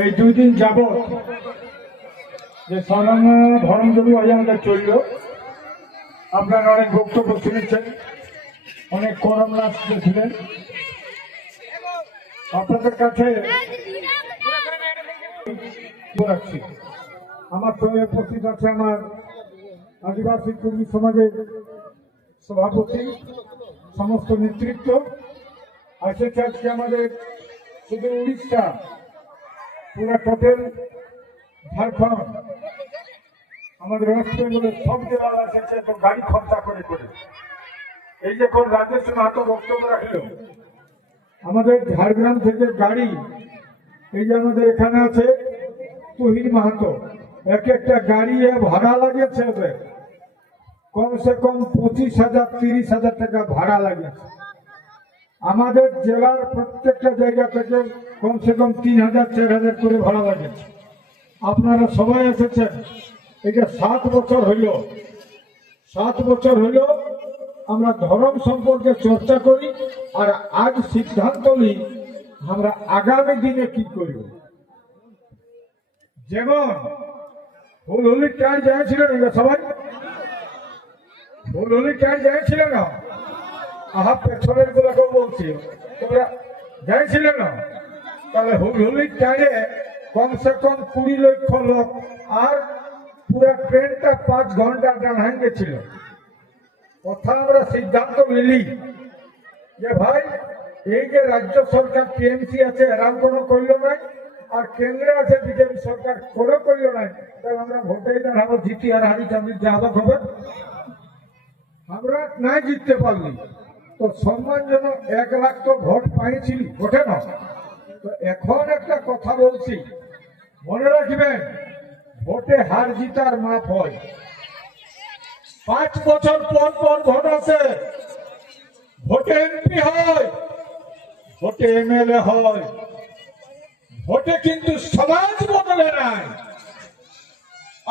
এই 2 দিন যাবৎ যে স্বর্ণাঙ্গ ধর্মযোগী আজ আমাদের চলল, আপনারা অনেক বক্তব্য শুনেছেন, অনেক করমনা ছিলেন। আপনাদের কাছে রাখছি, আমার সঙ্গে উপস্থিত আছে আমার আদিবাসী কর্মী সমাজের সভাপতি, সমস্ত নেতৃত্ব এসেছে আজকে আমাদের শুধু উড়িষ্যা, পুরা টোটাল ঝাড়খণ্ড, আমাদের ওয়েস্ট বেঙ্গলের সব জেলার এসেছে, তো গাড়ি খরচা করে করে। এই যে কোন রাজেশ মাহাতো বক্তব্য রাখলো, আমাদের ঝাড়গ্রাম থেকে গাড়ি, এই যে আমাদের এখানে আছে তুহিন মাহাতো, এক একটা গাড়ি ভাড়া লাগিয়েছে ওদের কমসে কম 25,000 30,000 টাকা ভাড়া লাগিয়েছে। আমাদের জেলার প্রত্যেকটা জায়গা থেকে কমসে কম 3,000 4,000 করে ভাড়া লাগিয়েছে। আপনারা সবাই এসেছেন, এটা 7 বছর হইল, 7 বছর হইল আমরা ধর্ম সম্পর্কে চর্চা করি, আর আজ সিদ্ধান্ত নিই আমরা আগামী দিনে কি করব। যেমন হুলহুলির টাইম যাইছিল না সবাই, হুলহুলির টাইম যাইছিল না, আহা পেছনের গুলাকেও বলছি, তোমরা যাইছিল না? তাহলে হুলহুলির টাইমে কমসে কম 20 লক্ষ লোক, আর পুরা ট্রেনটা 5 ঘন্টা টানাই গেছিল। কথা আমরা সিদ্ধান্ত নিলি যে ভাই, এই যে রাজ্য সরকার টিএমসি আছে এরাম কোনো করল নাই, আর কেন্দ্রে আছে বিজেপি সরকার কোনো করল নাই, তাহলে আমরা ভোটে দাঁড়াবো, জিতি আর হারি চাকরি যাওয়া হবে। আমরা নাই জিততে পারলি তো সম্মানজনক 1 লাখ তো ভোট পাইছিলি, ভোটে না। তো এখন একটা কথা বলছি, মনে রাখবেন, ভোটে হার জিতার মাপ হয়। 5 বছর পর পর ভোট আসে, ভোটে এমপি হয়, ভোটে এমএলএ হয়, ভোটে কিন্তু সমাজ বদলে নাই।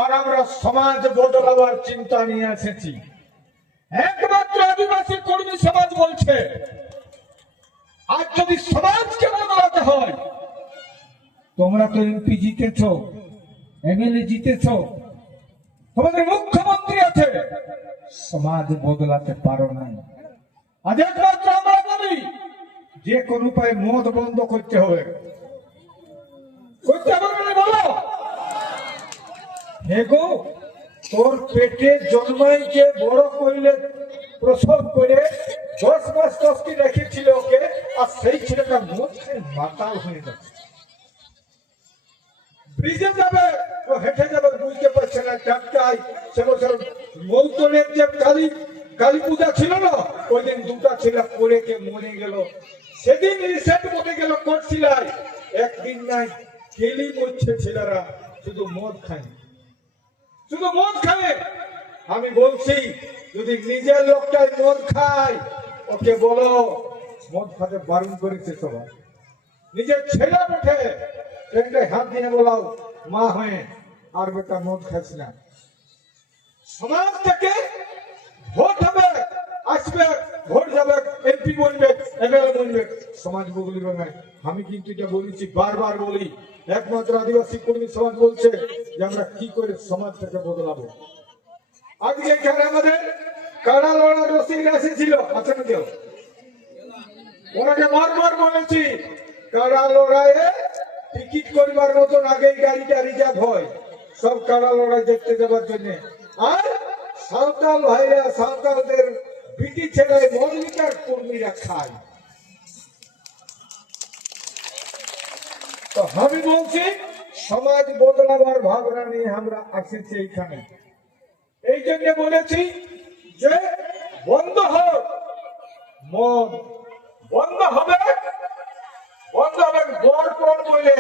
আর আমরা সমাজ বদলাবার চিন্তা নিয়ে এসেছি। একমাত্র আদিবাসী কর্মী সমাজ বলছে, আজ যদি সমাজকে বদলাতে হয়, তোমরা তো এমপি জিতেছ, এমএলএ জিতেছ, তোমাদের মুখ্যমন্ত্রী আছে, সমাজ বদলাতে পারো নাই। আজ একমাত্র আমরা বলি, যে কোন উপায়ে মদ বন্ধ করতে হবে। করতে হবে না বলো? হে গো, তোর পেটে জন্মাইকে বড় করলে, প্রসব করে 10 মাস 10 দিন রেখেছিল ওকে, আর সেই ছেলেটা মদ খেয়ে মাতাল হয়ে যাচ্ছে। ব্রিজে যাবে, ও হেঁটে যাবে, বুঝতে পারছে না চারটায়। সে বছর মৌতনের যে কালী পূজা ছিল না, ওই দিন 2টা ছেলে পড়ে কে মরে গেল। সেদিন রিসেন্ট মরে গেল করছিলাই, একদিন নাই গেলি মরছে ছেলেরা, শুধু মদ খায়, শুধু মদ খায়। আমি বলছি, যদি নিজের লোকটাই মদ খায়, ওকে বলো মদ খাতে বারণ করেছে সবাই। নিজের ছেলে উঠে ট্রেনটায় হাত দিয়ে বলাও, মা হয়ে আর বেটা মদ খাস না। সমাজ থেকে ভোট হবে, আসবে, ভোট যাবে, এমপি বলবে, এমএলএ বলবে, সমাজ বদলিবে না। আমি কিন্তু এটা বলেছি, বারবার বলি, একমাত্র আদিবাসী কর্মী সমাজ বলছে যে আমরা কি করে সমাজটাকে বদলাবো। আজকে এখানে আমাদের কাড়া লড়া রসিক এসেছিল, আছে না কেউ? ওনাকে বারবার বলেছি, কাড়া লড়াইয়ে টিকিট করবার মতন আগেই গাড়িটা রিজার্ভ হয়, সব কাড়া লড়াই দেখতে যাবার জন্য। আর সাঁওতাল ভাইরা, সাঁওতালদের বিটি ছেলে মৌলিকার কর্মীরা খায়। তো আমি বলছি, সমাজ বদলাবার ভাবনা নিয়ে আমরা আসেছি এইখানে। এই জন্য বলেছি যে বন্ধ হোক মদ, বন্ধ হবে, বন্ধ হবে গড় কোন বলে।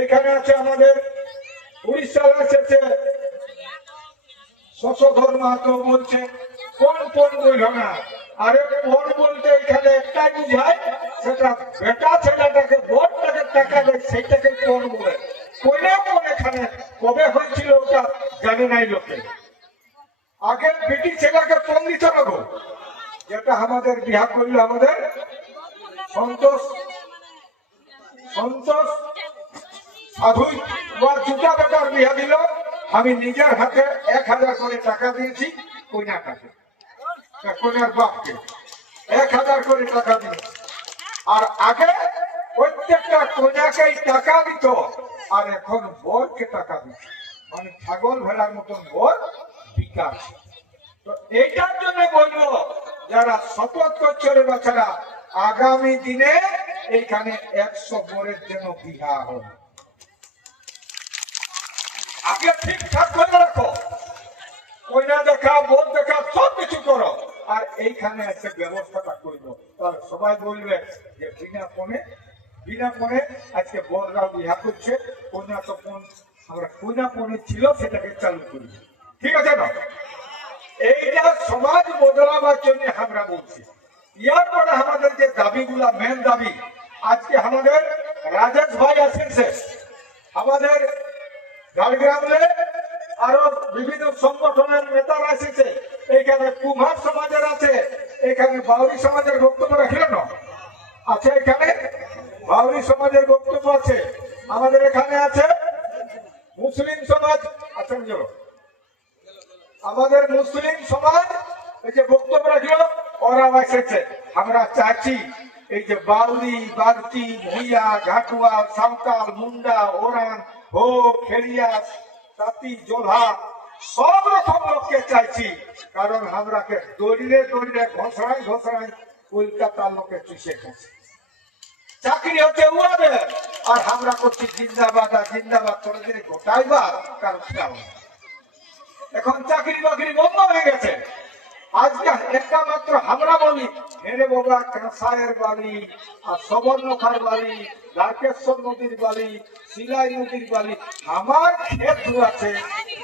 এখানে আছে আমাদের উড়িষ্যার এসেছে শশধর মাহাতো, বলছে কোন কোন বইল না। আরে কোন বলতে এখানে একটাই বুঝায়, সেটা বেটা ছেলেটাকে ভোটটাকে টাকা দেয়, সেইটাকে কোন বলে। কোন এখানে কবে হয়েছিল ওটা জানে নাই লোকে। আগে বেটি ছেলেকে কোন দিতে হবে, যেটা আমাদের বিহার করলো আমাদের সন্তোষ আধুই ওর দুটা বেটার বিয়া দিল, আমি নিজের হাতে 1000 করে টাকা দিয়েছি কইনাটাকে, কইনার বাপকে 1000 করে টাকা দিল। আর আগে প্রত্যেকটা কইনাকেই টাকা দিত, আর এখন বরকে টাকা দিচ্ছে, মানে ছাগল ভেড়ার মতন বর বিকাশ। তো এইটার জন্য বলবো যারা শপথ করছে রে বাচ্চারা, আগামী দিনে এইখানে 100 বরের জন্য বিবাহ হবে। আগে ঠিকঠাক করে রাখো, কইনা দেখা বোন দেখা সব কিছু করো, আর এইখানে এসে ব্যবস্থাটা করবো। তাহলে সবাই বলবে যে বিনা পণে আজকে বোনরাও বিহা করছে, কন্যা তো আমরা কন্যা পণে ছিল সেটাকে চালু করি, ঠিক আছে না? এইটা সমাজ বদলাবার জন্য আমরা বলছি। ইয়ার পরে আমাদের যে দাবিগুলা, মেন দাবি, আজকে আমাদের রাজেশ ভাই আসেছে, আমাদের ঝাড়গ্রামে আরো বিভিন্ন সংগঠনের নেতারা এসেছে, এখানে কুমার সমাজের আছে, এখানে বাউরি সমাজের বক্তব্য রাখলেন না আছে, এখানে বাউরি সমাজের বক্তব্য আছে, আমাদের এখানে আছে মুসলিম সমাজ আছেন, আমাদের মুসলিম সমাজ এই যে বক্তব্য রাখল ওরা এসেছে। আমরা চাচ্ছি এই যে বাউরি, বাগচি, ভুইয়া, ঘাটুয়া, সাঁওতাল, মুন্ডা, ওরান, হো, খেলিয়া, তাঁতি, জোলহা সব রকম লোককে চাইছি, কারণ আমরাকে দড়িয়ে ঘষড়াই কলকাতার লোকে চুষে গেছে। চাকরি হচ্ছে উড়াবে, আর আমরা করছি জিন্দাবাদ আর জিন্দাবাদ করে দিলে গোটাইবার কারণ এখন চাকরি বাকরি বন্ধ হয়ে গেছে। আজকে একটা মাত্র আমরা বলি, হেরে বাবা কাঁসায়ের বাড়ি আর সবর্ণখার বাড়ি, দ্বারকেশ্বর নদীর বাড়ি, শিলাই নদীর বাড়ি, আমার ক্ষেত আছে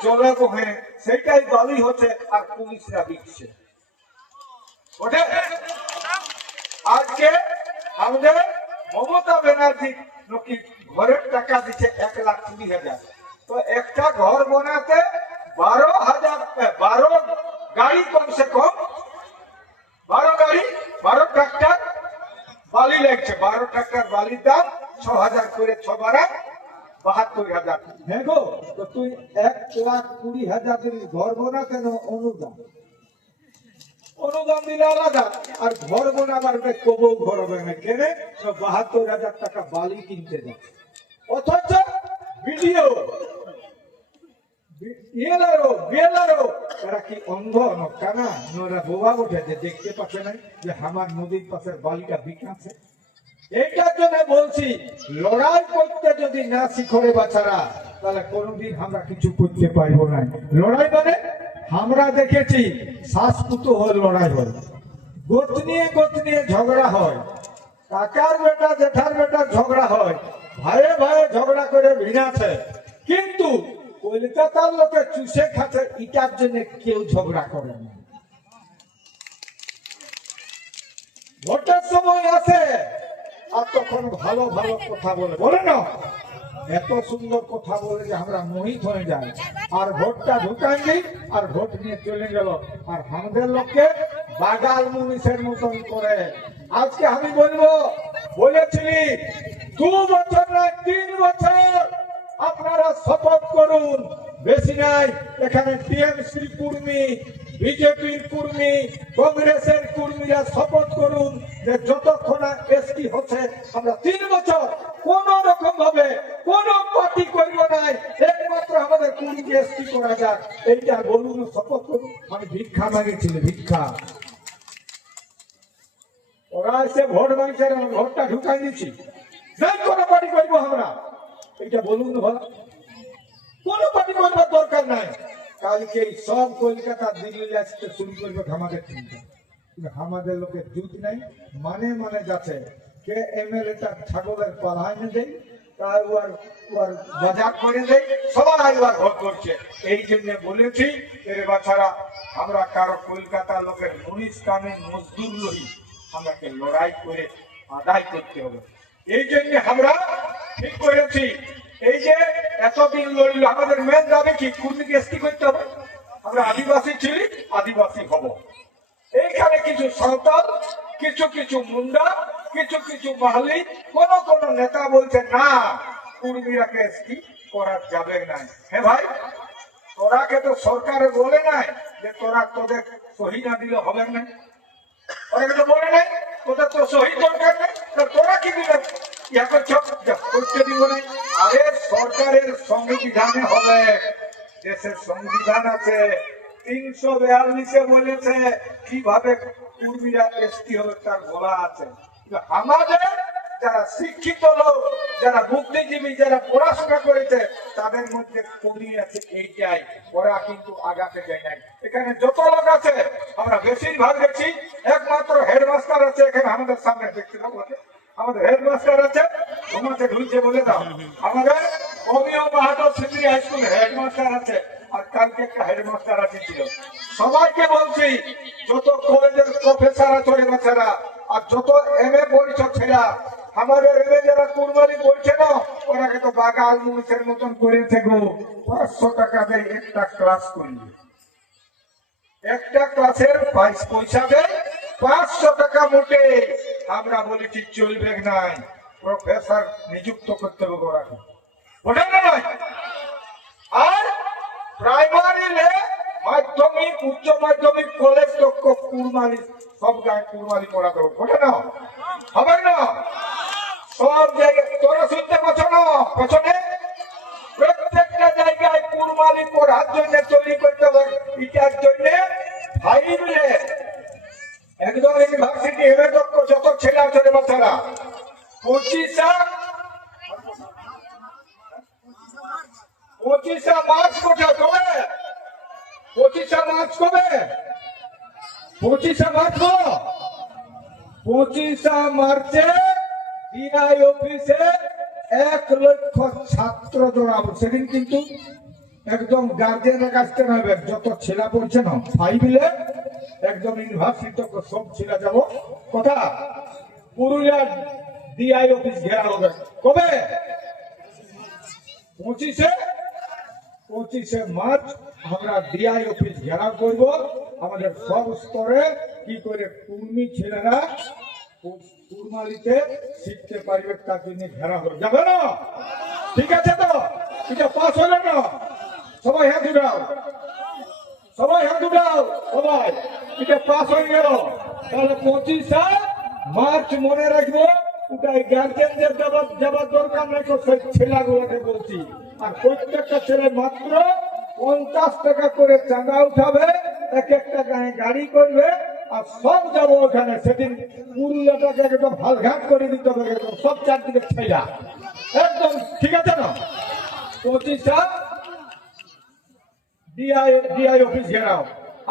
জলে বহে, সেটাই বালি হচ্ছে আর পুলিশরা দিচ্ছে। ওঠে আজকে আমাদের মমতা ব্যানার্জি নাকি ঘরের টাকা দিচ্ছে 1,20,000, তো একটা ঘর বানাতে 12 গাড়ি, কমসে কম 12 ট্রাক্টর বালি লাগছে। 12 ট্রাক্টর বালির দাম 6,000 করে, 6 বারা 72,000। হ্যাঁ গো, তো তুই 1,20,000 ঘর বানাতে অনুদান দিলে আলাদা, আর ঘর বানাবার কবু ঘর বানাবে কেনে 72,000 টাকা বালি কিনতে যায়। অথচ ভিডিও এরা কি অন্ধ কানা ওরা বোবা বোঝে যে দেখতে পাচ্ছে না যে আমার নদীর পাশের বালিটা বিকাছে। এইটার জন্য বলছি, লড়াই করতে যদি না শিখরে বাচ্চারা, তাহলে কোনোদিন আমরা কিছু করতে পারবো না। লড়াই মানে আমরা দেখেছি শ্বাসপুত হয়ে লড়াই হয়, গোত নিয়ে ঝগড়া হয়, কাকার বেটা জেঠার বেটা ঝগড়া হয়, ভাইয়ে ভাইয়ে ঝগড়া করে ভিড়াছে, কিন্তু কলকাতার লোকে চুষে খাচ্ছে, এটার জন্য কেউ ঝগড়া করে না। ভোটের সময় আসে আর তখন ভালো ভালো কথা বলে না, এত সুন্দর কথা বলে যে আমরা মোহিত হয়ে যাই, আর ভোটটা ঢুকাই দিই আর ভোট নিয়ে চলে গেল, আর আমাদের লোককে বাগাল মুনিশের মতন করে। আজকে আমি বলেছিলি 2 বছর না 3 বছর আপনারা শপথ করুন, বেশি নাই, এখানে টিএমসি কর্মী, বিজেপির কর্মী, কংগ্রেসের কর্মীরা শপথ করুন যে যতক্ষণ এসটি হচ্ছে আমরা 3 বছর কোন রকম ভাবে কোন পার্টি করব নাই, একমাত্র আমাদের কর্মীকে এসটি করা যাক, এইটা বলুন, শপথ করুন। মানে ভিক্ষা মাগেছিল, ভিক্ষা। ওরা এসে ভোট মাগছে, ভোটটা ঢুকাই দিচ্ছি, নাই কোনো পার্টি করবো আমরা, এইটা বলুন ভালো। কোন পার্টি করবার দরকার নাই, কালকে সব কলকাতা দিল্লি আসতে শুরু করবে আমাদের চিন্তা। আমাদের লোকের জুত নাই, মানে যাচ্ছে কে এমএলএ তার ছাগলের পালাইনে দেয়, তার ওর বাজার করে দেয়, সবাই ওর ভোট করছে। এই জন্য বলেছি এর বাচ্চারা, আমরা কারো কলকাতার লোকের মুনিশ কামে মজদুর লই, আমাকে লড়াই করে আদায় করতে হবে। এই জন্য আমরা ঠিক করেছি, এই যে এতদিন লড়ল, আমাদের মেন দাবি কি, কুর্মীকে এসটি করতে হবে। আমরা আদিবাসী ছিলি, আদিবাসী হব। এইখানে কিছু সাঁওতাল, কিছু মুন্ডা, কিছু মাহালি, কোন নেতা বলছে না কুর্মীরাকে এসটি করা যাবে না। হ্যাঁ ভাই, তোরাকে তো সরকারে বলে নাই যে তোরা তোদের সহি না দিলে হবে না, ওরাকে তো বলে নাই তোদের তো সহি দরকার নেই, তোরা কি দিলে ইয়া করছ করতে দিব না। আরে সরকারের সংবিধানে হবে, দেশের সংবিধান আছে 342 বলেছে কিভাবে কুর্মীরা এসটি হবে তার বলা আছে। আমাদের যারা শিক্ষিত লোক, যারা বুদ্ধিজীবী, যারা পড়াশোনা করেছে তাদের মধ্যে কমি আছে এইটাই, ওরা কিন্তু আগাতে যায় নাই। এখানে যত লোক আছে আমরা বেশিরভাগ দেখছি একমাত্র হেডমাস্টার আছে এখানে আমাদের সামনে, দেখতে পাবো আমাদের হেডমাস্টার আছে, ঘুমাতে ঢুলছে বলে দাও। আমাদের অমিয় মাহাতো সিদ্রি হাই স্কুল হেডমাস্টার আছে, আর কালকে একটা হেডমাস্টার আছে ছিল। সবাইকে বলছি যত কলেজের প্রফেসর আছে বাচ্চারা আর যত এমএ পড়ছে ছেলেরা, আমাদের এমএ যারা কুরবানি করছে না ওরাকে তো বাগাল মুনিশের মতন করেছে গো। 500 টাকা দেয় একটা ক্লাস করলে, একটা ক্লাসের পয়সা দেয় 500 টাকা মোটে। আমরা বলেছি চলবে নাই, প্রফেসর নিযুক্ত করতে হবে ওরাকে, ওটা নয়। আর প্রাইমারি মাধ্যমিক, উচ্চ মাধ্যমিক, কলেজ লক্ষ কুরবানি, সব গায়ে কুরবানি করা দেবো, ওটা না হবে না। সব জায়গায় তোরা শুনতে পাচ্ছ না, পেছনে প্রত্যেকটা জায়গায় কুরবানি করার জন্য তৈরি করতে হবে। এটার জন্য ভাই মিলে একদম ইউনিভার্সিটি এমএ লক্ষ যত ছেলে আছে বাচ্চারা 25 মার্চ কোথায় কবে, 25 মার্চ কবে, 25 মার্চ 25 মার্চে ডিআই অফিসে 1 লক্ষ ছাত্র জড়াবো। সেদিন কিন্তু একদম গার্জেনের কাছে নেবে, যত ছেলে পড়ছে না 5 মিলে একদম ইউনিভার্সিটি সব ছেলে যাব। কথা পুরুলিয়া ডিআই অফিস ঘেরা হবে কবে, 25 মার্চ আমরা ডিআই অফিস ঘেরাও করব। আমাদের সব স্তরে কি করে কুর্মী ছেলেরা কুরমালিতে শিখতে পারবে তার জন্য ঘেরা হবে, যাবে না? ঠিক আছে তো? এটা পাস হলো না? সবাই হাত উঠাও, সবাই হাত উঠাও, সবাই এটা পাস হয়ে গেল। তাহলে 25 মার্চ মনে রাখবো, ওটাই গার্জেনদের যাবার দরকার নাই, ছেলেগুলোকে বলছি। আর প্রত্যেকটা ছেলে মাত্র 50 টাকা করে চাঁদা উঠাবে, এক একটা গায়ে গাড়ি করবে, আর সব যাবো ওখানে। সেদিন পুরুলিয়াটাকে একদম হালঘাট করে দিতে হবে, সব চারদিকে ছেলা একদম, ঠিক আছে না? 25 ডিআই অফিস ঘেরাও।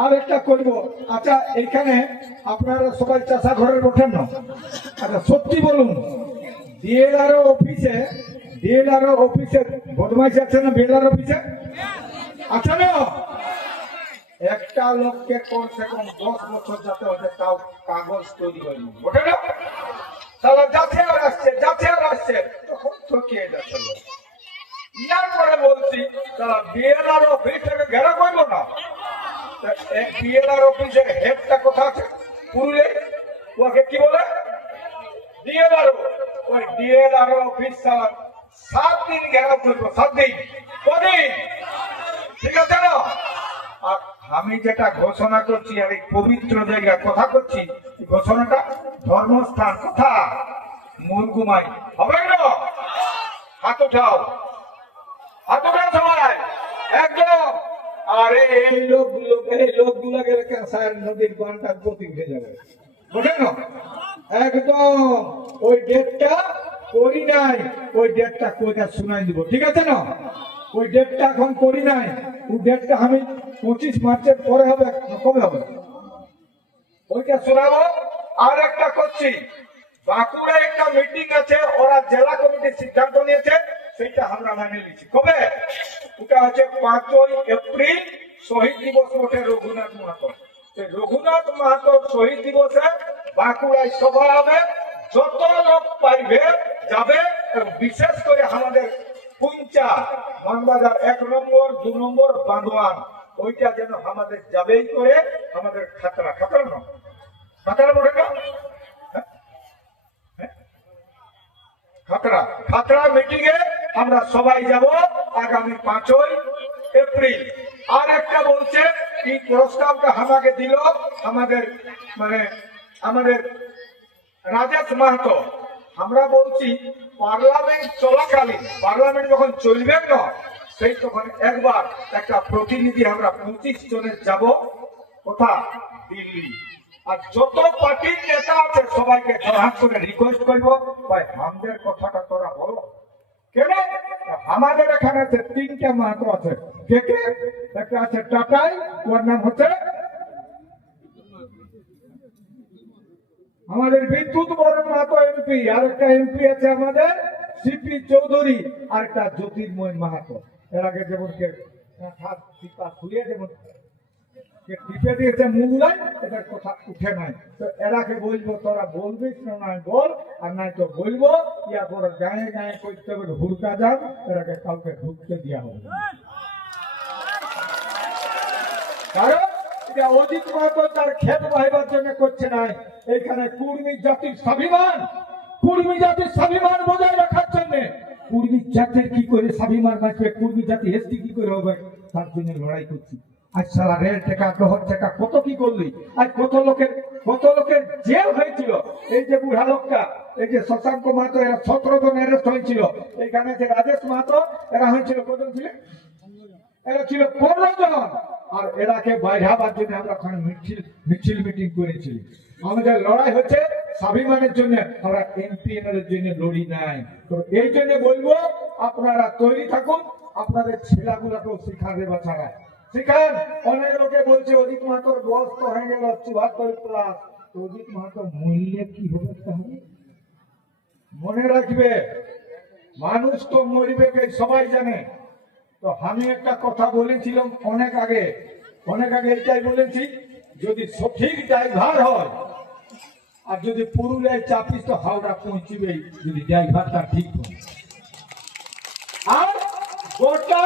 আর একটা করবো, আচ্ছা এইখানে আপনারা সবাই চাষা ঘরের ওঠেন না? আচ্ছা সত্যি বলুন, ডিএলআরও অফিসে বদমাইশ আছে না? বিএলআর অফিসে আছে না? একটা লোককে কমসে কম 10 বছর যাতে ওদের তাও কাগজ তৈরি করি, ওঠে না? তাহলে যাচ্ছে আর আসছে তখন ঠকিয়ে যাচ্ছে। ইয়ার পরে বলছি তারা বিএলআর অফিসটাকে ঘেরা করবো না? বিএলআর অফিসের হেডটা কোথা আছে? পুরুলিয়া। ওকে কি বলে? ডিএলআর। ওই ডিএলআর অফিস 7 দিন ঘেরাও করবো, 7 দিন। কদিন? ঠিক আছে না? আর আমি যেটা ঘোষণা করছি, আর এই পবিত্র জায়গায় কথা করছি, ঘোষণাটা ধর্মস্থান কথা মুরগুমাই হবে না? হাত উঠাও, হাত উঠাও সবাই একদম। আরে এই লোকগুলোকে ক্যান্সার নদীর বানটার প্রতি উঠে যাবে, বুঝে না? একদম ওই ডেটটা করি নাই, ওই ডেটটা কোথা শোনাই দিব, ঠিক আছে না? ওই ডেটটা এখন করি নাই, ওই ডেটটা আমি 25 মার্চের পরে হবে। কবে হবে ওইটা শোনাবো। আর একটা করছি, বাঁকুড়ায় একটা মিটিং আছে, ওরা জেলা কমিটির সিদ্ধান্ত নিয়েছে, সেটা আমরা মানে নিচ্ছি। কবে? ওটা হচ্ছে 5ই এপ্রিল, শহীদ দিবস ওঠে রঘুনাথ মাহাতো। রঘুনাথ মাহাতোর শহীদ দিবসে বাঁকুড়ায় সভা হবে, যত লোক পাইবে যাবে। বিশেষ করে আমাদের পুঞ্চা মানবাজার 1 নম্বর 2 নম্বর বান্দোয়ান, ওইটা যেন আমাদের যাবেই করে। আমাদের খাতরা মোটে না, খাতড়া মিটিং এ আমরা সবাই যাব আগামী 5ই এপ্রিল। আর একটা বলছে এই প্রস্তাবটা আমাকে দিল আমাদের রাজেশ মাহাতো। আমরা বলছি পার্লামেন্ট চলাকালীন, পার্লামেন্ট যখন চলবে না সেই তখন একবার একটা প্রতিনিধি আমরা 25 জনের যাব কোথা দিল্লি। আর যত পার্টির নেতা আছে সবাইকে হাত করে রিকোয়েস্ট করবো, ভাই আমাদের কথাটা তোরা বলো। কেন আমাদের এখানে 3টা মাহাতো আছে। কে কে? একটা আছে টাটাই, ওর নাম হচ্ছে আমাদের বিদ্যুৎ বরণ মাহাতো এমপি, আর একটা এমপি আছে আমাদের সিপি চৌধুরী, আর একটা জ্যোতির্ময় মাহাতো। এর আগে যেমন যেমন টিপে দিয়েছে মুগলাই, এটার কথা উঠে নাই। তো এরাকে বলবো তোরা বলবিস না নয় বল, আর নাই তো বলবো ইয়া করে গায়ে গায়ে করতে হবে হুড়কা যান, এরাকে কাউকে ঢুকতে দেওয়া হবে। কারণ এটা অজিত মাহাতো তার ক্ষেত বাহিবার জন্য করছে নাই, এইখানে কুর্মী জাতির স্বাভিমান, কুর্মী জাতির স্বাভিমান বজায় রাখার জন্য। কুর্মী জাতির কি করে স্বাভিমান বাঁচবে, কুর্মী জাতি হেস্তি কি করে হবে, তার জন্য লড়াই করছি। আজ সারা রেল টাকা, ডহর টাকা কত কি করলি, আজ কত লোকের জেল হয়েছিল। এই যে বুড়া লোকটা, এই যে শশাঙ্ক মাহাতো, এরা 17 জন অ্যারেস্ট হয়েছিল। এইখানে যে রাজেশ মাহাতো, এরা হয়েছিল কজন ছিলেন? এরা ছিল 15 জন। আর এরাকে বাইরাবার জন্য আমরা ওখানে মিছিল মিটিং করেছি। আমাদের লড়াই হচ্ছে স্বাভিমানের জন্য, আমরা এমপি এর জন্য লড়ি নাই। তো এই জন্য বলবো আপনারা তৈরি থাকুন, আপনাদের ছেলেগুলাকেও শিখাবে বাচ্চারা শিখান। অনেক লোকে বলছে অজিত মাহাতোর বয়স তো হয়ে গেল 74+। অজিত মাহাতো মরলে কি হবে তাহলে? মনে রাখবে মানুষ তো মরিবে সবাই জানে। তো আমি একটা কথা বলেছিলাম অনেক আগে এটাই বলেছি, যদি সঠিক ড্রাইভার হয় আর যদি পুরুলিয়ায় চাপিস তো হাওড়া পৌঁছবেই, যদি ড্রাইভারটা ঠিক হয়। আর গোটা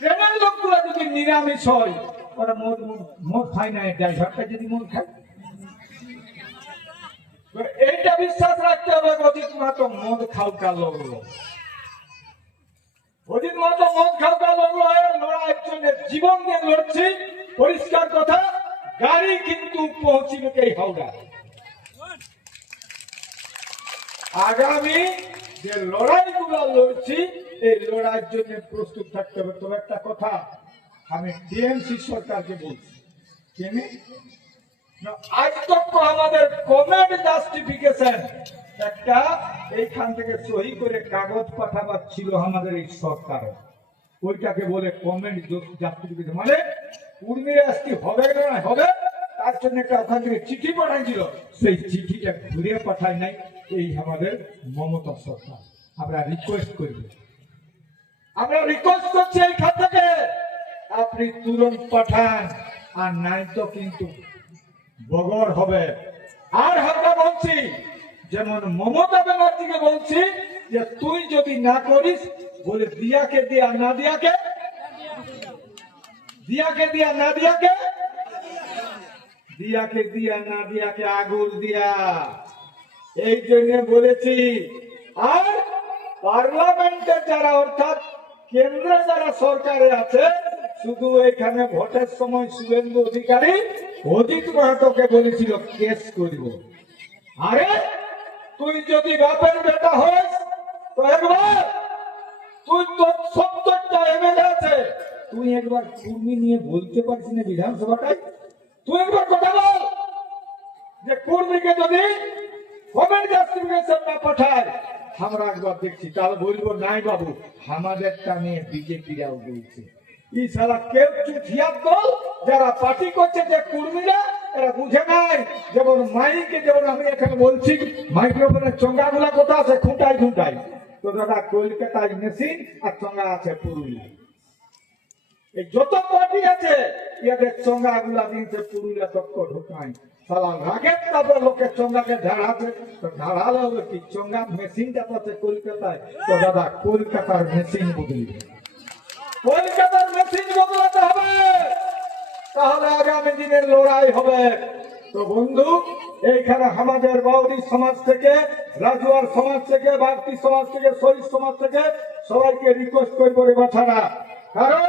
ট্রেনের লোকগুলো যদি নিরামিষ হয়, ওরা মদ খায় না, ড্রাইভারটা যদি মদ খায়। এইটা বিশ্বাস রাখতে হবে অজিত মাহাতো মদ খাওয়া লোক, অজিত মাহাতো মদ খাওয়া লোক লড়াইয়ের জন্য জীবন দিয়ে লড়ছি। পরিষ্কার কথা, গাড়ি কিন্তু পৌঁছিবে এই হাওড়া। আগামী যে লড়াইগুলো লড়ছি এই লড়াইয়ের জন্য প্রস্তুত থাকতে হবে। তবে একটা কথা আমি টিএমসি সরকারকে বলছি, আজ তক আমাদের কমেন্ট জাস্টিফিকেশন একটা এইখান থেকে সহি করে কাগজ পাঠাবার ছিল আমাদের এই সরকারের, ওইটাকে বলে কমেন্ট জাস্টিফিকেশন। মানে উর্মিরা আজকে হবে না হবে, তার জন্য একটা ওখান থেকে চিঠি পাঠাইছিল, সেই চিঠিটা ঘুরে পাঠায় নাই এই আমাদের মমতা সরকার। আমরা রিকোয়েস্ট করছি এইখান থেকে আপনি তুরন্ত পাঠান, আর নাই তো কিন্তু বগর হবে। আর আমরা বলছি, যেমন মমতা ব্যানার্জিকে বলছি যে তুই যদি না করিস, বলে দিয়াকে দিয়া না দিয়াকে, দিয়াকে দিয়া না দিয়াকে, দিয়াকে দিয়া না দিয়াকে আগুন দিয়া, এই জন্য বলেছি। আর পার্লামেন্টের যারা অর্থাৎ কেন্দ্রে যারা সরকারে আছে, শুধু এখানে ভোটের সময় শুভেন্দু অধিকারী অজিত মাহাতোকে বলেছিল কেস করব। আরে তুই যদি বাপের বেটা হস তো একবার তুই তো 70টা এমএলএ আছে, তুই একবার কুর্মী নিয়ে বলতে পারছিস না বিধানসভাটায়? তুই একবার কথা বল যে কুর্মীকে যদি কমেন্ট জাস্টিফিকেশন না পাঠায় আমরা একবার দেখছি, তাহলে বলবো নাই বাবু আমাদেরটা নিয়ে বিজেপিরাও বলছে। এই সারা কেউ চুথিয়ার দল যারা পার্টি করছে যে কুর্মীরা, এরা বুঝে নাই। যেমন মাইকে, যেমন আমি এখানে বলছি মাইক্রোফোনের চঙ্গাগুলা কোথা আছে? খুঁটাই। তো দাদা কলকাতায় মেশিন আর চঙ্গা আছে পুরুলিয়া। এই যত পার্টি আছে ইয়াদের চঙ্গাগুলা দিয়েছে পুরুলিয়া তক্ক ঢুকায়। সালা রাগের তারপরে লোকের চঙ্গাকে ঝাড়াবে, তো ঝাড়ালে হবে কি? চঙ্গা মেশিনটা তো আছে কলকাতায়, তো দাদা কলকাতার মেশিন বদলবে, কলকাতার মেশিন বদলাতে হবে, তাহলে আগামী দিনের লড়াই হবে। তো বন্ধু, এইখানে আমাদের বাউরি সমাজ থেকে রাজুয়ার সমাজ থেকে, ভারতী সমাজ থেকে, শহীদ সমাজ থেকে সবাইকে রিকোয়েস্ট করবো রে বাছারা, কারণ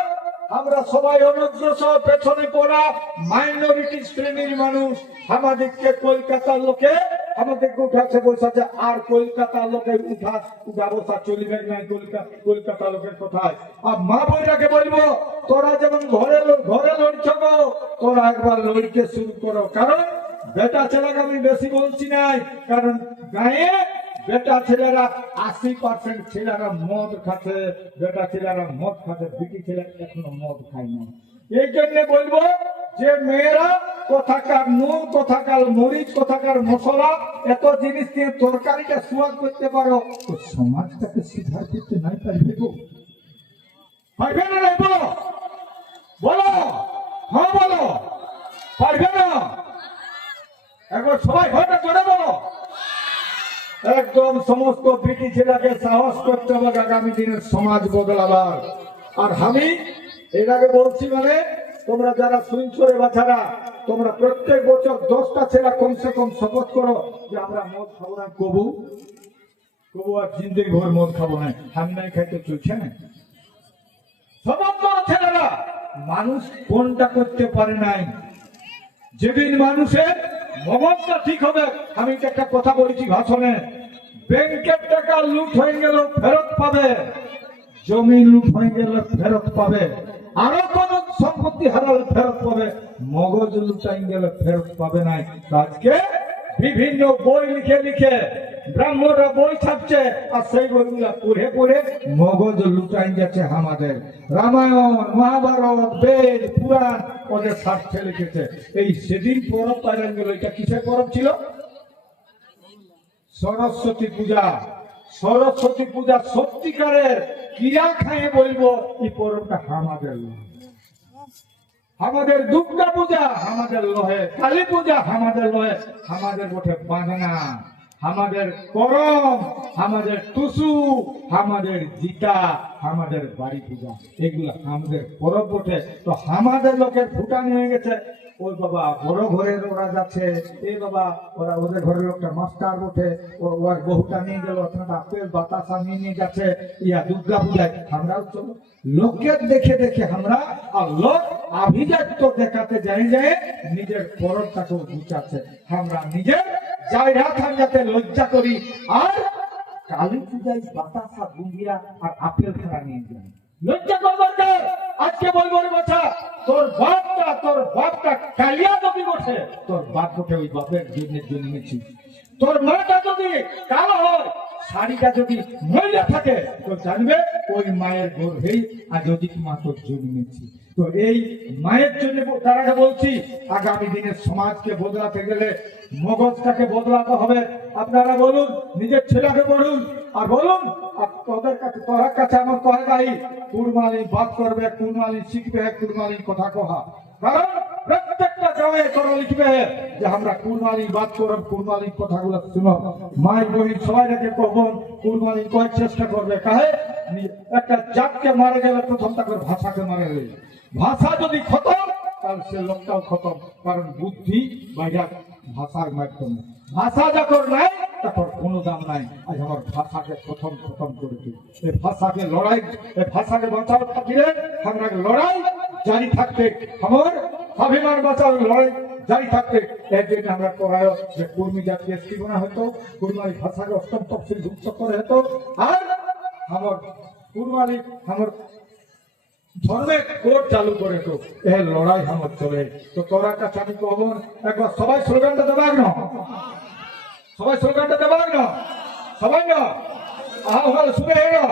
আমরা সবাই অনগ্রসর, পেছনে পড়া মাইনরিটি শ্রেণীর মানুষ। আমাদেরকে কলকাতার লোকে আমাদেরকে উঠাচ্ছে বসাচ্ছে, আর কলকাতার লোকে উঠা বসা চলবে না। কলকাতা লোকের কোথায়? আর মা বোনটাকে বলবো, তোরা যেমন ঘরে লড়ছ গো, তোরা একবার লড়তে শুরু করো। কারণ বেটা ছেলেকে আমি বেশি বলছি নাই, কারণ গায়ে বেটা ছেলেরা 80% ছেলেরা মদ খাচ্ছে, বেটা ছেলেরা মদ খাচ্ছে, বিটি ছেলে এখনো মদ খায় না। এই জন্য বলবো যে মেয়েরা কোথাকার নুন, কোথাকার মরিচ, কোথাকার মশলা, এত জিনিস দিয়ে তরকারিটা সুয়াদ করতে পারো, তো সমাজটাকে সুধার করতে নাই পারবে গো? পারবে না? নাই বলো, বলো, হ্যাঁ বলো, পারবে না? একবার সবাই ঘরে জোরে বলো। একদম সমস্ত বিটি ছেলেকে সাহস করতে হবে আগামী দিনের সমাজ বদলাবার। আর আমি এর আগে বলছি, মানে তোমরা যারা শুনছো রে বাছারা, তোমরা প্রত্যেক বছর 10টা ছেলে কমসে কম শপথ করো যে আমরা মদ খাবো না। কবু আর জিন্দেগি ভর মদ খাবো না, আমি নাই খাইতে চলছে না। শপথ করো ছেলেরা। মানুষ কোনটা করতে পারে নাই, যেদিন মানুষের মগজটা ঠিক হবে। আমি একটা কথা বলেছি ভাষণে, ব্যাংকের টাকা লুট হয়ে গেল ফেরত পাবে, জমি লুট হয়ে গেল ফেরত পাবে, আরো কোন সম্পত্তি হারালে ফেরত পাবে, মগজ লুটাই গেলে ফেরত পাবে নাই। আজকে বিভিন্ন বই লিখে লিখে ব্রাহ্মণরা বই ছাপছে, আর সেই বইগুলা পড়ে পড়ে মগজ লুটাই যাচ্ছে আমাদের। রামায়ণ, মহাভারত, বেদ, পুরাণ ওদের স্বার্থে লিখেছে। এই সেদিন পরব পালন গেল, এটা কিসের পরব ছিল? সরস্বতী পূজা। সরস্বতী পূজা সত্যিকারের কিয়া খায় বলবো, এই পরবটা আমাদের নয়। আমাদের দুর্গা পূজা আমাদের লহে, কালী পূজা আমাদের লহে, আমাদের বটে বাঁধনা, আমাদের করম, আমাদের টুসু, আমাদের জিকা, আমাদের বাড়ি পূজা, এগুলো আমাদের পরব বটে। তো আমাদের লোকের ভুটান হয়ে গেছে, ওই বাবা বড় ঘরের ওরা যাচ্ছে, এই বাবা ওরা ওদের ঘরের লোকটা মাস্টার বটে, ওর বহুটা নিয়ে গেল, আপেল বাতাসা নিয়ে যাচ্ছে ইয়া দুর্গা পূজায়। আমরাও চলো লোকের দেখে দেখে আমরা, আর লোক আভিজাত্য দেখাতে যাই যায় নিজের পরবটাকেও বুঝাচ্ছে। আমরা নিজের জায়গা যাতে লজ্জা করি, আর কালী পূজায় বাতাসা গুঙ্গিয়া আর আপেল খারা নিয়ে যাই, লজ্জা করবার। আজকে বলবো রে বাচ্চা, তোর বাপটা কালিয়া যদি বসে, তোর বাপ বটে ওই বাপের জন্যে জন্মেছি। তোর মাটা যদি কালো হয়, শাড়িটা যদি মহিলা থাকে, তো জানবে ওই মায়ের গর্ভেই আজকে মা তোর জন্মেছি। তো এই মায়ের জন্য তারা বলছি, আগামী দিনের সমাজকে বদলাতে গেলে মগজটাকে বদলাতে হবে। আপনারা বলুন, নিজের ছেলেকে বলুন, আর বলুন তোর কাছে আমার কয় ভাই কুরবানি বাদ করবে, কুরবানি শিখবে, কুরবানি কথা কহা। কারণ প্রত্যেকটা গ্রামে তোরা লিখবে যে আমরা কুরবানি বাদ করব, কুরবানির কথাগুলো শুনো। মাই বহিন সবাই রেখে কখন কুরবানি কয়েক চেষ্টা করবে। কাহে একটা জাতকে মারা গেলে প্রথম তাকে ভাষাকে মারা গেলে, ভাষা যদি খতম তাহলে সে লোকটাও খতম। কারণ বুদ্ধি বাইরে ভাষার মাধ্যমে, ভাষা যখন নাই তখন কোনো দাম নাই। আজ আমার ভাষাকে খতম করেছি, এই ভাষাকে লড়াই, এই ভাষাকে বাঁচাও থাকলে আমরা লড়াই জারি থাকতে, আমার স্বাভিমান বাঁচাও লড়াই জারি থাকতে। এর জন্য আমরা করায় যে কর্মী জাতীয় স্কিমনা হতো, কুরবানি ভাষাকে অষ্টম তফসিল যুক্ত করে হতো, আর আমার কুরবানি আমার ধর্মের কোর্ট চালু করে তো এ লড়াই আমার চলে। তো তোরা কাছে আমি কব, একবার সবাই স্লোগানটা দেবাক না, সবাই স্লোগানটা দেবাক না, সবাই না আহ্বান শুনে না,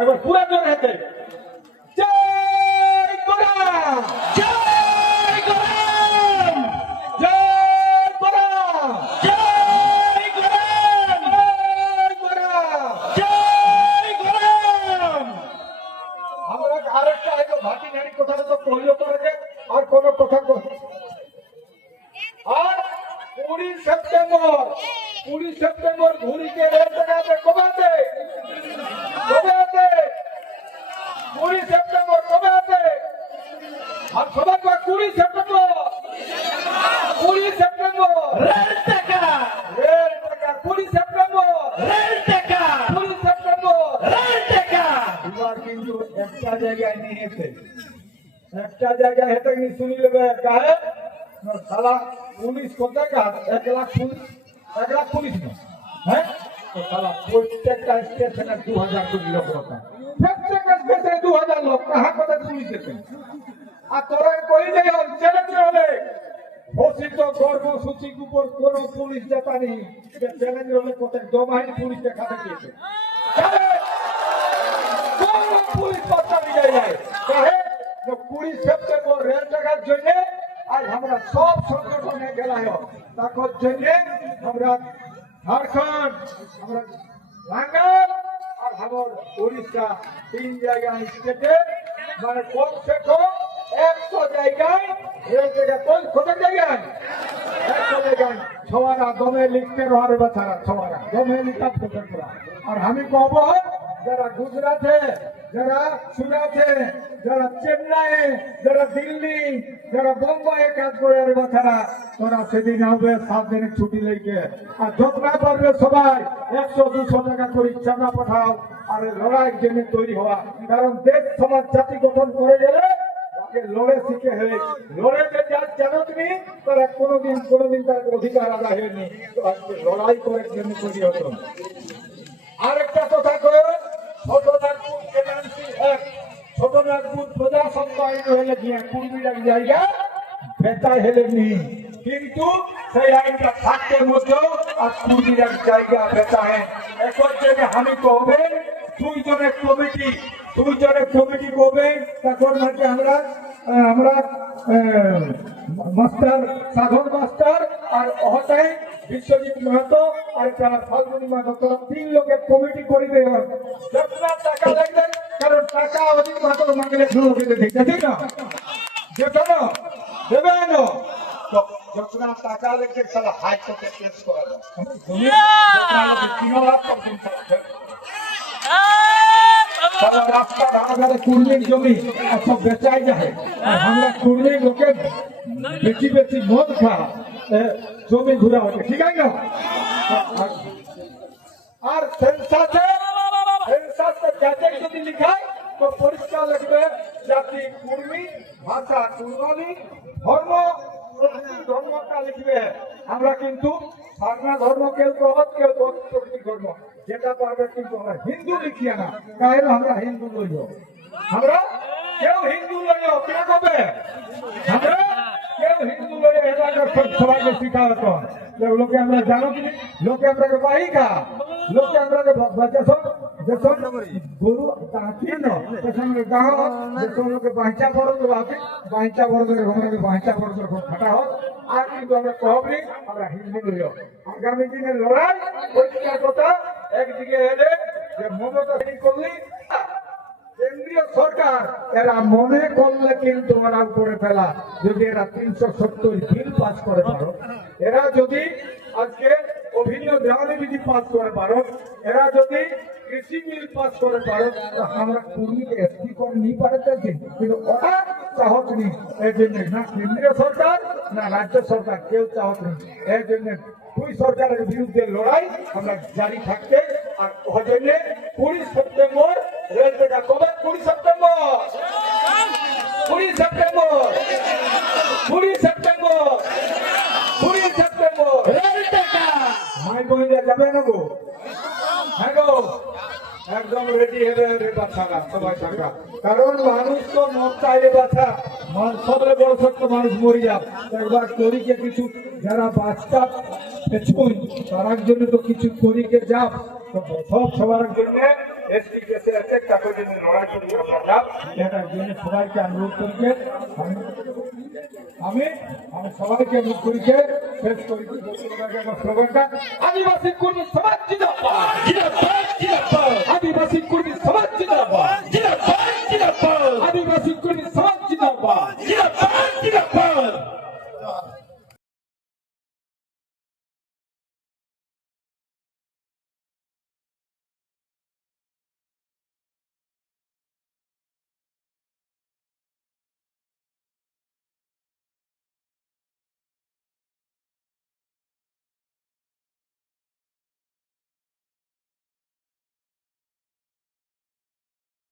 একবার পুরা জোর হাতে জয় গোরা, জয় গোরাম, জয় গোরাম, জয় গোরাম, জয় গোরাম, জয় গোরাম। আমরা আরেকটা হয়তো ভাটি নারী কথাটা তো কহিও করে, আর কোন কথা কহি। আর 20 সেপ্টেম্বর ঘুরিকে রেলটাকে কবে আছে? 20 সেপ্টেম্বর কবে আছে? আর সবাই 20 সেপ্টেম্বর রেল টাকা 20 সেপ্টেম্বর সরকার কিন্তু একটা জায়গায় নিয়েছে, একটা জায়গায় হেঁটে গিয়ে শুনি নেবে কাহে সালা পুলিশ কোথাকার 1,00,000 পুলিশ না, হ্যাঁ তো সালা প্রত্যেকটা স্টেশনে 2,000 কোটি লোক রোকা, প্রত্যেকটা স্টেশনে 2,000 লোক কাহা কথা পুলিশ দেবে। আর তোরা কই নেই চ্যালেঞ্জ হলে ঘোষিত কর্মসূচির উপর কোন পুলিশ নেতা নেই, চ্যালেঞ্জ হলে কোথায় দমাইনি পুলিশ দেখাতে দিয়েছে, পুলিশ বার্তা দিয়ে যায় 20 সেপ্টেম্বর রেল টাকার জন্য আজ আমরা সব সংগঠনে গেলাম, তার জন্য আমরা ঝাড়খণ্ড, আমরা বাঙ্গাল আর আমার উড়িষ্যা 3 জায়গায় স্টেটে মানে কমসে কম 100 জায়গায় রেল টাকা কোথায় জায়গায় 100 জায়গায় ছওয়ারা দমে লিখতে রহার বাচ্চারা ছওয়ারা দমে লিখা প্রচার করা। আর আমি কব যারা গুজরাটে, যারা সুরাটে, যারা চেন্নাই, যারা দিল্লি, যারা বোম্বাইয়ে কাজ করে আর বাচ্চারা তোরা সেদিন হবে 7 দিনের ছুটি লেগে, আর যত না পারবে সবাই 100-200 টাকা করে চাঁদা পাঠাও আর লড়াইয়ের জন্য তৈরি হওয়া। কারণ দেশ সমাজ জাতি গঠন করে গেলে লড়ে শিখে হয়ে লড়ে যে জানো তুমি তারা কোনোদিন তার অধিকার আদায় হয়নি, তো আজকে লড়াই করার জন্য তৈরি হতো। আরেকটা কথা করে ছোটনাগপুর প্রজাতন্ত্র আইন হলে গিয়ে পূর্বীর এক জায়গা বেতায় হেলেনি, কিন্তু সেই আইনটা থাকতে মধ্যেও আর পূর্বীর এক জায়গা বেতায় এখন জন্য আমি কবে 2 জনের কমিটি করবে, তখন মানে আমরা মাস্টার সাধন মাস্টার আর অহতাই বিশ্বজিৎ মাহাতো আর ফাল্গুনি মাহাতো 3 লোকের কমিটি করে দেবে, টাকা লাগবে কারণ টাকা অধিক মাত্র মাগলে লোকে দেখতে ঠিক না যেত না দেবে না যত টাকা লাগবে সারা হাইকোর্টে কেস করা যায়, 3 লাখ পর্যন্ত রাস্তা ধারে কুর্মির জমি সব বেচাই যায়, আর আমরা কুর্মির লোকে বেশি মদ খা জমি ঘুরা হচ্ছে ঠিক আছে না। আর সেন্সাসে যদি লিখায় তো পরিষ্কার লিখবে জাতি কুর্মি, ভাষা কুর্মানি, ধর্মটা লিখবে। আমরা কিন্তু সারনা ধর্ম কেউ প্রকৃতি ধর্ম যেটা পারবে, কিন্তু আমরা হিন্দু লিখিয়া না, কারণ আমরা হিন্দু লইব, আমরা কেউ হিন্দু লইব কে কবে আমরা কেউ হিন্দু লইব সবাইকে শিখা হতো লোকে আমরা জানো কি লোকে আমরা বাহিকা লোকে আমরা গরু গাঁ লোকে বাঁচা বড় বাঁচা বড় বাঁচা বড় ফাটা হোক, আর কিন্তু আমরা কহবি আমরা হিন্দু লইব। আগামী দিনের লড়াই পরিষ্কার কথা, একদিকে এলে যে মমতা করলি কেন্দ্রীয় সরকার এরা মনে করলে কিন্তু ওরা উপরে ফেলা, যদি এরা 370 বিল পাস করে পারো, এরা যদি আজকে অভিন্ন দেওয়ানি বিধি পাস করে পারো, এরা যদি কৃষি বিল পাস করে পারো, আমরা কুর্মীকে এসপি কম নিয়ে পারতে, কিন্তু ওরা চাহত নেই। এর জন্য না কেন্দ্রীয় সরকার না রাজ্য সরকার কেউ চাহত নেই, এর জন্য দুই সরকারের বিরুদ্ধে লড়াই আমরা জারি থাকতে। আর ওই জন্য 20 সেপ্টেম্বর রেল টাকা কবে 20 সেপ্টেম্বর রেল টাকা মাই বইলে যাবে না গো, হ্যাঁ গো একদম রেডি হবে বাচ্চারা সবাই থাকা, কারণ মানুষ তো মত চাইলে বাচ্চা সবরে বড় সত্য মানুষ মরি যাক, একবার করিকে কিছু যারা বাচ্চা পেছুন তার জন্য তো কিছু করিকে যাব, সব সবার জন্য লড়াই করি এটার জন্য সবাইকে অনুরোধ করিকে আমি সবাইকে অনুরোধ করিকে শেষ করি স্লোগানটা আদিবাসী কর্মী সমাজ জিন্দাবাদ, আদিবাসী কর্মী সমাজ জিন্দাবাদ।